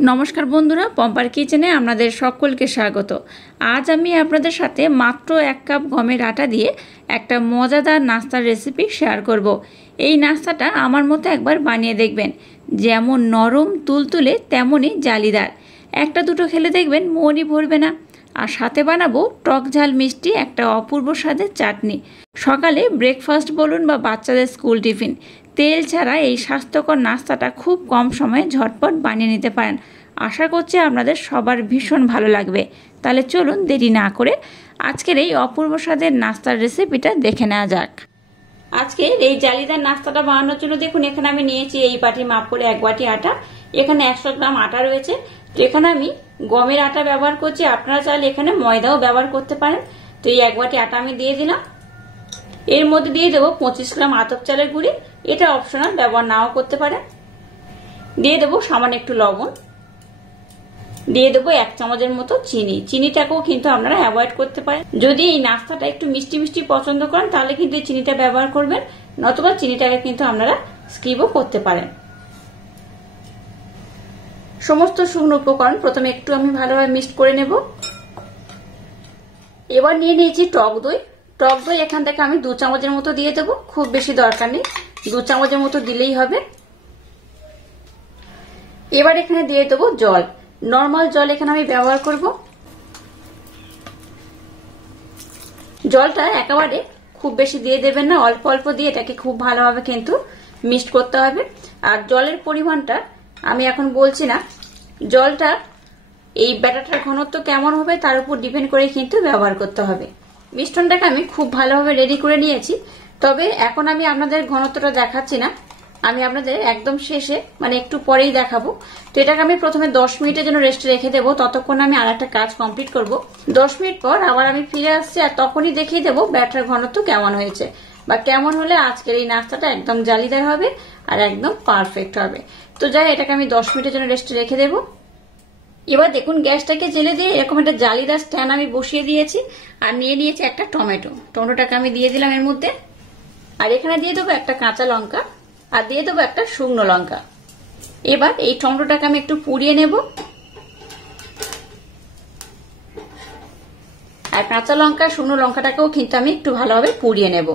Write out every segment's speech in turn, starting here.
নমস্কার বন্ধুরা, পম্পার কিচেনে আপনাদের সকলকে স্বাগত। আজ আমি আপনাদের সাথে মাত্র 1 কাপ গমের আটা দিয়ে একটা মজাদার নাস্তার রেসিপি শেয়ার করব। এই নাস্তাটা আমার মতো একবার বানিয়ে দেখবেন। যেমন নরম তুলতুলে তেমনই জালিদার। একটা দুটো খেলে দেখবেন মনই ভরবে না। আর সাথে বানাবো টক ঝাল মিষ্টি একটা অপূর্ব স্বাদের চাটনি। সকালে ব্রেকফাস্ট বলুন বা বাচ্চাদের স্কুল টিফিন, তেল ছাড়া এই স্বাস্থ্যকর নাস্তাটা খুব কম সময়ে ঝটপট বানিয়ে নিতে পারেন। আশা করছি আপনাদের সবার ভীষণ ভালো লাগবে। তাহলে চলুন দেরি না করে আজকের এই অপূর্ব স্বাদের নাস্তার রেসিপিটা দেখে নেওয়া যাক। আজকে এই জালিদার নাস্তাটা বানানোর জন্য দেখুন এখানে আমি নিয়েছি এই বাটি মাপ করে 1 বাটি আটা। এখানে 100 গ্রাম আটা রয়েছে। তো এখানে আমি গমের আটা ব্যবহার করছি, আপনারা চাইলে এখানে ময়দাও ব্যবহার করতে পারেন। তো এই 1 বাটি আটা আমি দিয়ে দিলাম। এর মধ্যে দিয়ে দেবো 25 গ্রাম আতপ চালের গুঁড়ি, এটা অপশনাল, ব্যবহার নাও করতে পারেন। দিয়ে দেবো সামান্য একটু লবণ, দিয়ে দেবো 1 চামচের মতো চিনি। চিনিটাকেও কিন্তু আপনারা অ্যাভয়েড করতে পারেন। যদি এই নাস্তাটা একটু মিষ্টি মিষ্টি পছন্দ করেন তাহলে কিন্তু এই চিনিটা ব্যবহার করবেন, নতুবা চিনিটাকে কিন্তু আপনারা স্কিপও করতে পারেন। সমস্ত শুকনো উপকরণ প্রথমে একটু আমি ভালোভাবে মিক্সড করে নেব। এবার নিয়ে নিয়েছি টক দই। টক দই এখান থেকে আমি 2 চামচের মতো দিয়ে দেবো, খুব বেশি দরকার নেই, 2 চামচের মতো দিলেই হবে। এবার এখানে দিয়ে দেবো জল, নর্মাল জল এখানে আমি ব্যবহার করব। জলটা একেবারে খুব বেশি দিয়ে দেবেন না, অল্প অল্প দিয়ে এটাকে খুব ভালোভাবে কিন্তু মিক্সড করতে হবে। আর জলের পরিমাণটা আমি এখন বলছি না, জলটা এই ব্যাটারটার ঘনত্ব কেমন হবে তার উপর ডিপেন্ড করে কিন্তু ব্যবহার করতে হবে। মিশ্রণটাকে আমি খুব ভালোভাবে রেডি করে নিয়েছি, তবে এখন আমি আপনাদের ঘনত্বটা দেখাচ্ছি না, আমি আপনাদের একদম শেষে মানে একটু পরেই দেখাবো। তো এটাকে আমি প্রথমে 10 মিনিটের জন্য রেস্টে রেখে দেবো, ততক্ষণ আমি আর একটা কাজ কমপ্লিট করব। 10 মিনিট পর আবার আমি ফিরে আসছি, আর তখনই দেখিয়ে দেবো ব্যাটার ঘনত্ব কেমন হয়েছে বা কেমন হলে আজকের এই নাস্তাটা একদম জালিদার হবে আর একদম পারফেক্ট হবে। তো যাই, এটাকে আমি 10 মিনিটের জন্য রেস্টে রেখে দেবো। এবার দেখুন গ্যাসটাকে জেলে দিয়ে এরকম একটা জালিদার স্ট্যান্ড আমি বসিয়ে দিয়েছি, আর নিয়ে নিয়েছি একটা টমেটোটাকে আমি দিয়ে দিলাম এর মধ্যে। আর এখানে দিয়ে দেবো একটা কাঁচা লঙ্কা, আর দিয়ে দেবো একটা শুকনো লঙ্কা। এবার এই টমেটোটাকে আমি একটু পুড়িয়ে নেব, আর কাঁচা লঙ্কা শুকনো লঙ্কাটাকেও কিন্তু আমি একটু ভালোভাবে পুড়িয়ে নেব।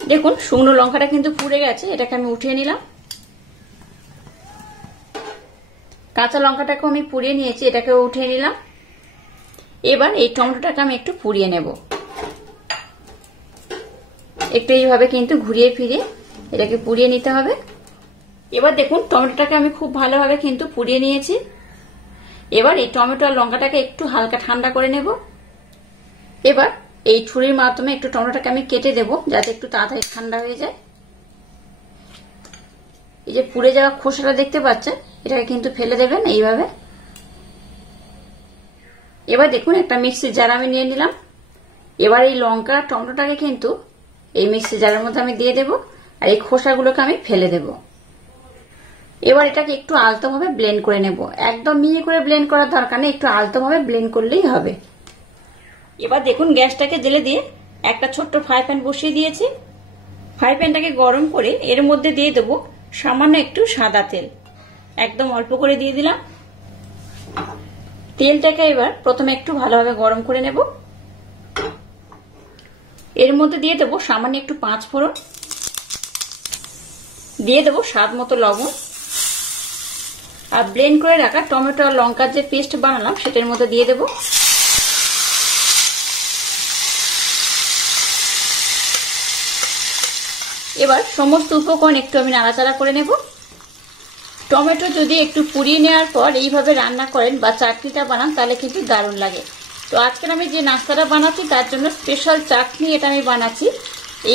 দেখুন শুকনো লঙ্কাটা কিন্তু পুড়ে গেছে, এটাকে আমি উঠিয়ে নিলাম। কাঁচা লঙ্কাটাকেও আমি পুড়িয়ে নিয়েছি, এটাকে উঠিয়ে নিলাম। এবার এই টমেটোটাকে আমি একটু পুড়িয়ে নেব, একটু এইভাবে কিন্তু ঘুরিয়ে ফিরিয়ে এটাকে পুড়িয়ে নিতে হবে। এবার দেখুন টমেটোটাকে আমি খুব ভালোভাবে কিন্তু পুড়িয়ে নিয়েছি। এবার এই টমেটো আর লঙ্কাটাকে একটু হালকা ঠান্ডা করে নেব। এবার এই ছুরির মাধ্যমে একটু টমেটোটাকে আমি কেটে দেব, যাতে একটু তাড়াতাড়ি ঠান্ডা হয়ে যায়। এই যে পুড়ে যাওয়া খোসাটা দেখতে পাচ্ছেন, এটাকে কিন্তু ফেলে দেবেন এইভাবে। এবার দেখুন একটা মিক্সির জার আমি নিয়ে নিলাম। এবার এই লঙ্কা টমেটোটাকে কিন্তু এই মিক্সির জারের মধ্যে আমি দিয়ে দেব, আর এই খোসাগুলোকে আমি ফেলে দেব। এবার এটাকে একটু আলতোভাবে ব্লেন্ড করে নেব, একদম মিহি করে ব্লেন্ড করার দরকার নেই, একটু আলতোভাবে ব্লেন্ড করলেই হবে। এবার দেখুন গ্যাসটাকে জেলে দিয়ে একটা ছোট্ট ফ্রাই প্যান বসিয়ে দিয়েছি। ফ্রাই প্যানটাকে গরম করে এর মধ্যে দিয়ে দেবো সামান্য একটু সাদা তেল, একদম অল্প করে দিয়ে দিলাম। তেলটাকে এবার প্রথমে একটু ভালোভাবে গরম করে নেব। এর মধ্যে দিয়ে দেবো সামান্য একটু 5 ফোড়ন, দিয়ে দেবো স্বাদ মতো লবণ, আর ব্লেন্ড করে রাখা টমেটো আর লঙ্কার যে পেস্ট বানালাম সেটার মধ্যে দিয়ে দেবো। এবার সমস্ত উপকরণ একটু আমি নাড়াচাড়া করে নেব। টমেটো যদি একটু পুড়িয়ে নেওয়ার পর এইভাবে রান্না করেন বা চাটনিটা বানান তাহলে কিন্তু দারুণ লাগে। তো আজকের আমি যে নাস্তাটা বানাচ্ছি তার জন্য স্পেশাল চাটনি এটা আমি বানাচ্ছি।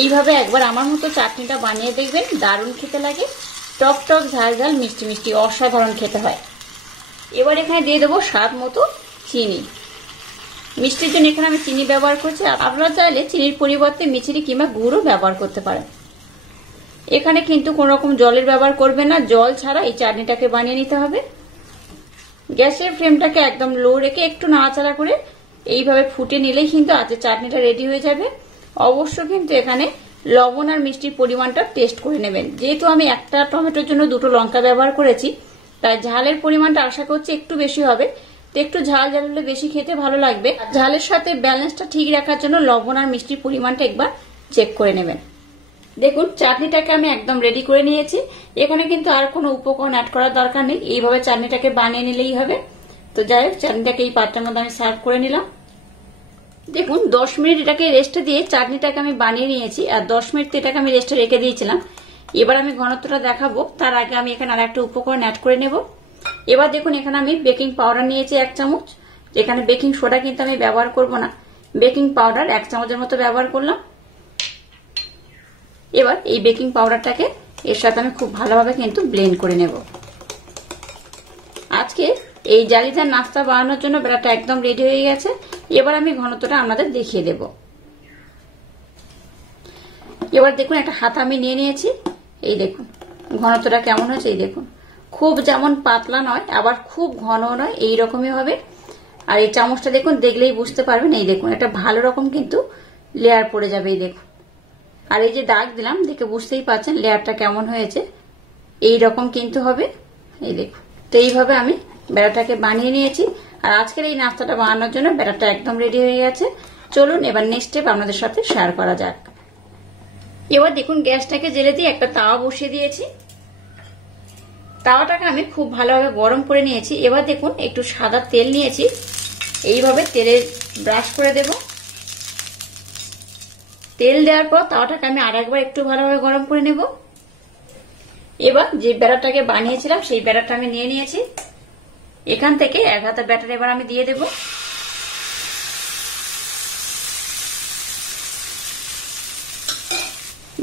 এইভাবে একবার আমার মতো চাটনিটা বানিয়ে দেখবেন, দারুণ খেতে লাগে, টক টক ঝাল ঝাল মিষ্টি মিষ্টি, অসাধারণ খেতে হয়। এবার এখানে দিয়ে দেবো স্বাদ মতো চিনি। মিষ্টির জন্য এখানে আমি চিনি ব্যবহার করছি, আপনারা চাইলে চিনির পরিবর্তে মিছরি কিংবা গুড়ও ব্যবহার করতে পারেন। এখানে কিন্তু কোন রকম জলের ব্যবহার করবেন না, জল ছাড়া এই চাটনিটাকে বানিয়ে নিতে হবে। গ্যাসের ফ্লেমটাকে একদম লো রেখে একটু নাড়াচাড়া করে এইভাবে ফুটে নিলেই কিন্তু আজকে চাটনিটা রেডি হয়ে যাবে। অবশ্য কিন্তু এখানে লবণ আর মিষ্টির পরিমাণটা টেস্ট করে নেবেন। যেহেতু আমি একটা টমেটোর জন্য দুটো লঙ্কা ব্যবহার করেছি, তাই ঝালের পরিমাণটা আশা করছি একটু বেশি হবে। তো একটু ঝাল ঝাল হলে বেশি খেতে ভালো লাগবে। ঝালের সাথে ব্যালেন্সটা ঠিক রাখার জন্য লবণ আর মিষ্টির পরিমাণটা একবার চেক করে নেবেন। দেখুন চাটনিটাকে আমি একদম রেডি করে নিয়েছি। এখানে কিন্তু আর কোনো উপকরণ অ্যাড করার দরকার নেই, এইভাবে চাটনিটাকে বানিয়ে নিলেই হবে। তো যাই হোক, চাটনিটাকে এই পাত্রের মধ্যে আমি সার্ভ করে নিলাম। দেখুন 10 মিনিট এটাকে রেস্টে দিয়ে চাটনিটাকে আমি বানিয়ে নিয়েছি, আর 10 মিনিট তো এটাকে আমি রেস্টে রেখে দিয়েছিলাম। এবার আমি ঘনত্বটা দেখাবো, তার আগে আমি এখানে আর একটা উপকরণ অ্যাড করে নেব। এবার দেখুন এখানে আমি বেকিং পাউডার নিয়েছি 1 চামচ। এখানে বেকিং সোডা কিন্তু আমি ব্যবহার করব না, বেকিং পাউডার 1 চামচের মতো ব্যবহার করলাম। এবার এই বেকিং পাউডারটাকে এর সাথে আমি খুব ভালোভাবে কিন্তু ব্লেন্ড করে নেব। আজকে এই জালিদার নাস্তা বানানোর জন্য ব্যাটারটা একদম রেডি হয়ে গেছে। এবার আমি ঘনত্বটা আপনাদের দেখিয়ে দেব। এবার দেখুন একটা হাতা আমি নিয়ে নিয়েছি, এই দেখুন ঘনত্বটা কেমন হয়েছে। এই দেখুন খুব যেমন পাতলা নয় আবার খুব ঘন নয়, এই রকমই হবে। আর এই চামচটা দেখুন, দেখলেই বুঝতে পারবেন। এই দেখুন একটা ভালো রকম কিন্তু লেয়ার পড়ে যাবে, এই দেখুন। আর এই যে দাগ দিলাম, দেখে বুঝতেই পারছেন লেয়ারটা কেমন হয়েছে, এই রকম কিন্তু হবে। এই দেখুন, তো এইভাবে আমি ব্যাটারটাকে বানিয়ে নিয়েছি। আর আজকের এই নাস্তাটা বানানোর জন্য ব্যাটারটা একদম রেডি হয়ে গেছে। চলুন এবার নেক্সট স্টেপ আপনাদের সাথে শেয়ার করা যাক। এবার দেখুন গ্যাসটাকে জেলে দিয়ে একটা তাওয়া বসিয়ে দিয়েছি। তাওয়াটাকে আমি খুব ভালোভাবে গরম করে নিয়েছি। এবার দেখুন একটু সাদা তেল নিয়েছি, এইভাবে তেলে ব্রাশ করে দেব। তেল দেওয়ার পর তাওয়াটাকে আমি আরেকবার একটু ভালোভাবে গরম করে নেব। এবার যে ব্যাটারটাকে বানিয়েছিলাম সেই ব্যাটারটা আমি নিয়ে নিয়েছি। এখান থেকে 1 হাতা ব্যাটার এবার আমি দিয়ে দেব।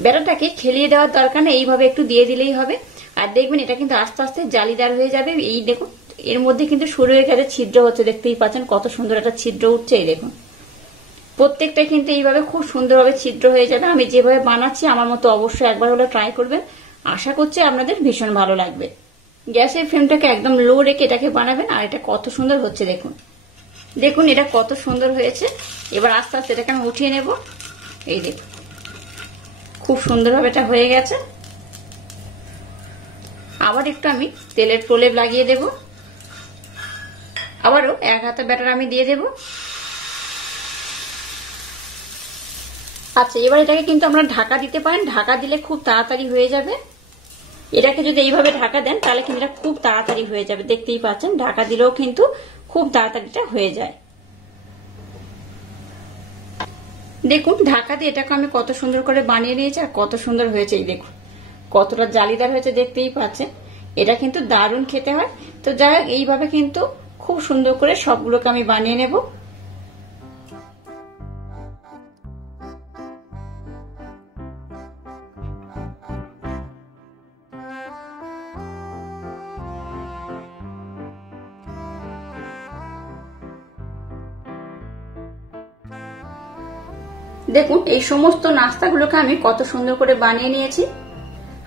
ব্যাটারটাকে খেলিয়ে দেওয়ার দরকার নেই, এইভাবে একটু দিয়ে দিলেই হবে। আর দেখবেন এটা কিন্তু আস্তে আস্তে জালিদার হয়ে যাবে। এই দেখুন এর মধ্যে কিন্তু শুরু হয়ে গেছে ছিদ্র হচ্ছে, দেখতেই পাচ্ছেন কত সুন্দর একটা ছিদ্র উঠছে। এই দেখুন প্রত্যেকটা কিন্তু এইভাবে খুব সুন্দরভাবে ছিদ্র হয়ে যাবে। আমি যেভাবে বানাচ্ছি আমার মতো অবশ্যই একবার হলে ট্রাই করবেন, আশা করছি আপনাদের ভীষণ ভালো লাগবে। গ্যাসের ফ্লেমটাকে একদম লো রেখে এটাকে বানাবেন। আর এটা কত সুন্দর হচ্ছে দেখুন, দেখুন এটা কত সুন্দর হয়েছে। এবার আস্তে আস্তে এটাকে আমি উঠিয়ে নেব। এই দেখুন খুব সুন্দরভাবে এটা হয়ে গেছে। আবার একটু আমি তেলের প্রলেপ লাগিয়ে দেব। আবারও 1 হাতা ব্যাটার আমি দিয়ে দেব। আচ্ছা, এবার এটাকে কিন্তু আমরা ঢাকা দিতে পারেন, ঢাকা দিলে খুব তাড়াতাড়ি হয়ে যাবে। এটাকে যদি এইভাবে ঢাকা দেন তাহলে কিন্তু এটা খুব তাড়াতাড়ি হয়ে যাবে, দেখতেই পাচ্ছেন ঢাকা দিলেও কিন্তু খুব তাড়াতাড়ি এটা হয়ে যায়। দেখুন ঢাকা দিয়ে এটাকে আমি কত সুন্দর করে বানিয়ে নিয়েছি আর কত সুন্দর হয়েছে। এই দেখুন কতটা জালিদার হয়েছে, দেখতেই পাচ্ছেন। এটা কিন্তু দারুণ খেতে হয়। তো যাই হোক, এইভাবে কিন্তু খুব সুন্দর করে সবগুলোকে আমি বানিয়ে নেব। দেখুন এই সমস্ত নাস্তাগুলোকে আমি কত সুন্দর করে বানিয়ে নিয়েছি।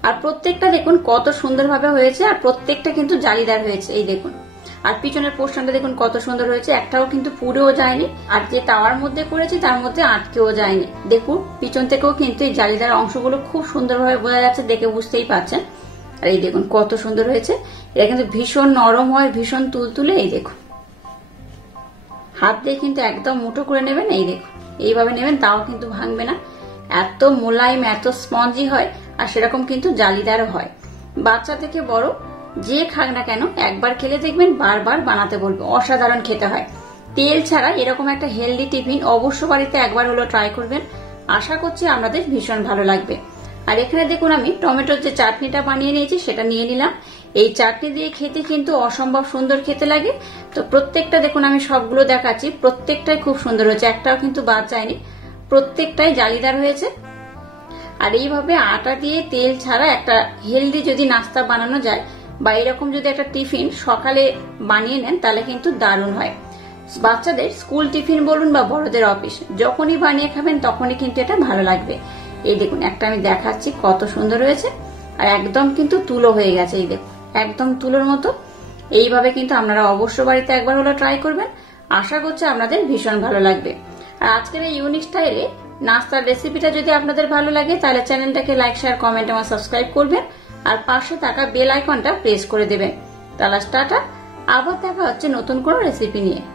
আর প্রত্যেকটা দেখুন কত সুন্দরভাবে হয়েছে, আর প্রত্যেকটা কিন্তু জালিদার হয়েছে। এই দেখুন, আর পিছনের পোর্শনটা দেখুন কত সুন্দর হয়েছে, একটাও কিন্তু পুড়েও যায়নি। আর যে তাওয়ার মধ্যে করেছি তার মধ্যে আটকেও যায়নি। দেখুন পিছন থেকেও কিন্তু এই জালিদার অংশগুলো খুব সুন্দরভাবে বোঝা যাচ্ছে, দেখে বুঝতেই পারছেন। আর এই দেখুন কত সুন্দর হয়েছে। এটা কিন্তু ভীষণ নরম হয়, ভীষণ তুলতুলে। এই দেখুন হাত দিয়ে কিন্তু একদম মুঠো করে নেবেন। এই দেখুন এইভাবে নেবেন, তাও কিন্তু ভাঙবে না। এত মোলায়েম, এত স্পঞ্জি হয়, আর সেরকম কিন্তু জালিদারও হয়। বাচ্চা থেকে বড় যে খাক না কেন একবার খেলে দেখবেন বারবার বানাতে বলবে, অসাধারণ খেতে হয়। তেল ছাড়া এরকম একটা হেলদি টিফিন অবশ্য বাড়িতে একবার হলো ট্রাই করবেন, আশা করছি আপনাদের ভীষণ ভালো লাগবে। আর এখানে দেখুন আমি টমেটোর যে চাটনিটা বানিয়ে নিয়েছি সেটা নিয়ে নিলাম। এই চাটনি দিয়ে খেতে কিন্তু অসম্ভব সুন্দর খেতে লাগে। তো প্রত্যেকটা দেখুন আমি সবগুলো দেখাচ্ছি, প্রত্যেকটাই খুব সুন্দর হয়েছে, একটাও কিন্তু বাদ যায়নি, প্রত্যেকটাই জালিদার হয়েছে। আর এইভাবে আটা দিয়ে তেল ছাড়া একটা হেলদি যদি নাস্তা বানানো যায়, বা এরকম যদি একটা টিফিন সকালে বানিয়ে নেন তাহলে কিন্তু দারুণ হয়। বাচ্চাদের স্কুল টিফিন বলুন বা বড়দের অফিস, যখনই বানিয়ে খাবেন তখনই কিন্তু এটা ভালো লাগবে। এই দেখুন একটা আমি দেখাচ্ছি কত সুন্দর হয়েছে, আর একদম কিন্তু তুলো হয়ে গেছে। এই দেখুন একদম তুলোর মতো। এইভাবে কিন্তু আপনারা অবশ্য বাড়িতে একবার হলো ট্রাই করবেন, আশা করছি আপনাদের ভীষণ ভালো লাগবে। আর আজকের এই ইউনিক স্টাইলে নাস্তার রেসিপিটা যদি আপনাদের ভালো লাগে তাহলে চ্যানেলটাকে লাইক শেয়ার কমেন্ট এবং সাবস্ক্রাইব করবেন আর পাশে থাকা বেল আইকনটা প্রেস করে দেবেন। তাহলে টাটা, আবার দেখা হচ্ছে নতুন কোনো রেসিপি নিয়ে।